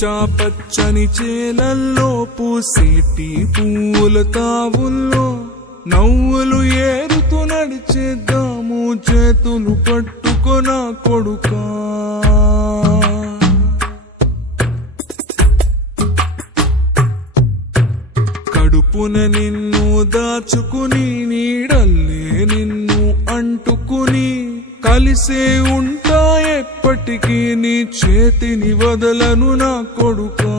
పచ్చా పచ్చని చేలల్లో పూసేటి పూల తావుల్లో నవ్వులు ఏరుతూ నడిచేద్దాము చేతులు పట్టుకొన కొడుకా. కడుపున నిన్ను దాచుకుని నీడల్లే నిన్ను అంటుకుని కలిసే ఉంటా ఎప్పటికీ నీ చేతిని వదలను నా కొడుకా.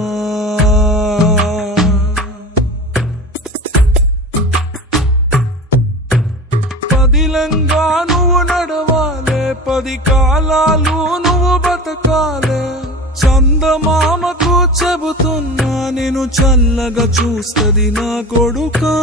పదిలంగా నువ్వు నడవాలే 10 కాలాలు నువ్వు బతకాలే. చందమామకు చెబుతున్నా నేను చల్లగా చూస్తది నా కొడుకా.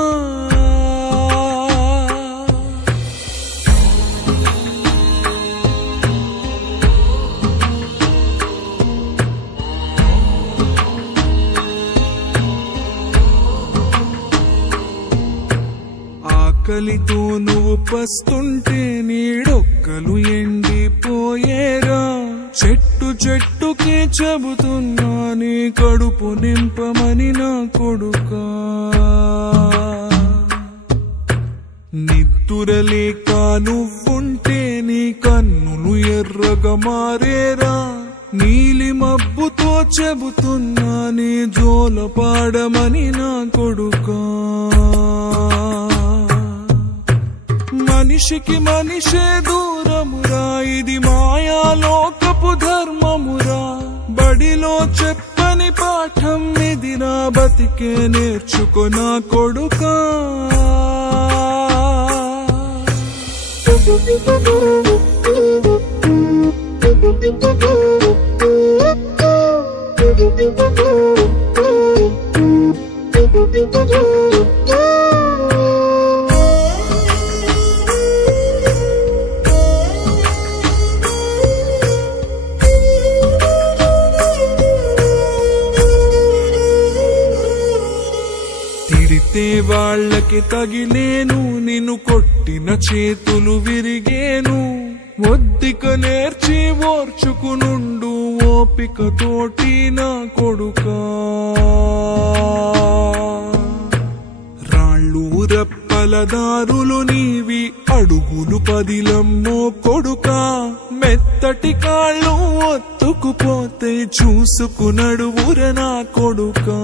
ఆకలితో నువ్వు పస్తుంటే నీడొక్కలు ఎండిపోయేరా. చెట్టు చెట్టుకి చెబుతున్నా నీ కడుపు నింపమని నా కొడుకా. నిద్దురలేక నువ్వుంటే నీ కన్నులు ఎర్రగా మారేరా. నీలి మబ్బుతో చెబుతున్నా నీ జోల పాడమని నా కొడుకా. మనిషికి మనిషే దూరమురా ఇది మాయాలోకపు ధర్మమురా. బడిలో చెప్పని పాఠం ఇది నా బతికే నేర్చుకో నా కొడుకా. తిడితే వాళ్ళకి తగిలేను నిన్ను కొట్టిన చేతులు విరిగేను. ఒద్దిక నేర్చి ఓర్చుకునుండు ఓపిక తోటి నా కొడుకా. రాళ్ళు రప్పల దారులు నీవి అడుగులు పదిలమ్మో కొడుకా. మెత్తటి కాళ్ళు ఒత్తుకుపోతే చూసుకునడువుర నా కొడుకా.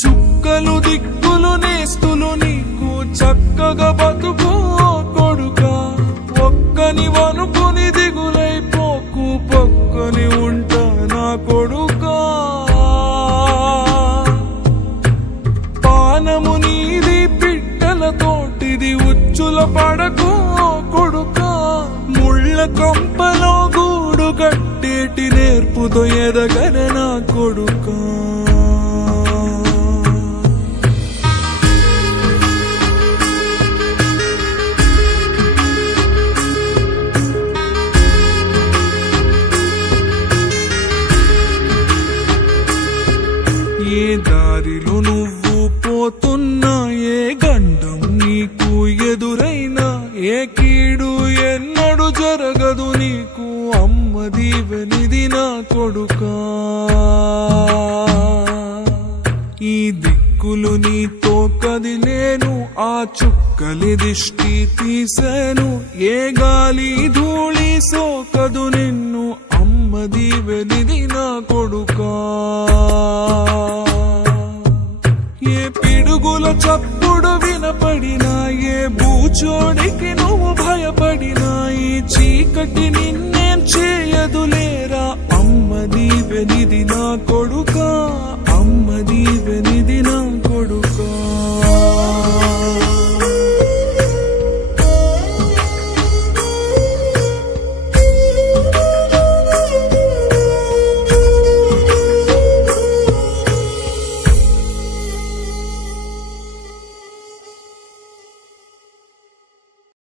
చుక్కలు దిక్కులు నేస్తులు నీకు చక్కగా బతుకు కొడుకా. ఒక్కని వనుకుని దిగులైపోకు పక్కని ఉంటా నా కొడుకా. పానము నీది పిట్టల తోటిది ఉచ్చుల పడకు కొడుకా. ముళ్ళ కంపలో గూడు కట్టేటి నేర్పుతో ఎదగన నా కొడుకా. ఏ దారిలో నువ్వు పోతున్నా ఏ గండం నీకు ఎదురైనా ఏ కీడు ఎన్నడు జరగదు నీకు అమ్మ దీవెనిది నా కొడుకా. ఈ దిక్కులు నీతో కదిలేను ఆ చుక్కలి దిష్టి తీసాను. ఏ గాలి ధూళి సోకదు నిన్ను అమ్మ దీవెనిది నా కొడుకా. ఏ పిడుగుల చప్పుడు వినపడినా ఏ బూచోడికి నువ్వు భయపడినా ఈ చీకటి నిన్నేం చేయదులేరా అమ్మ దీవెనిది నా కొడుకా. అమ్మ దీవెనిది నా కొడుకా.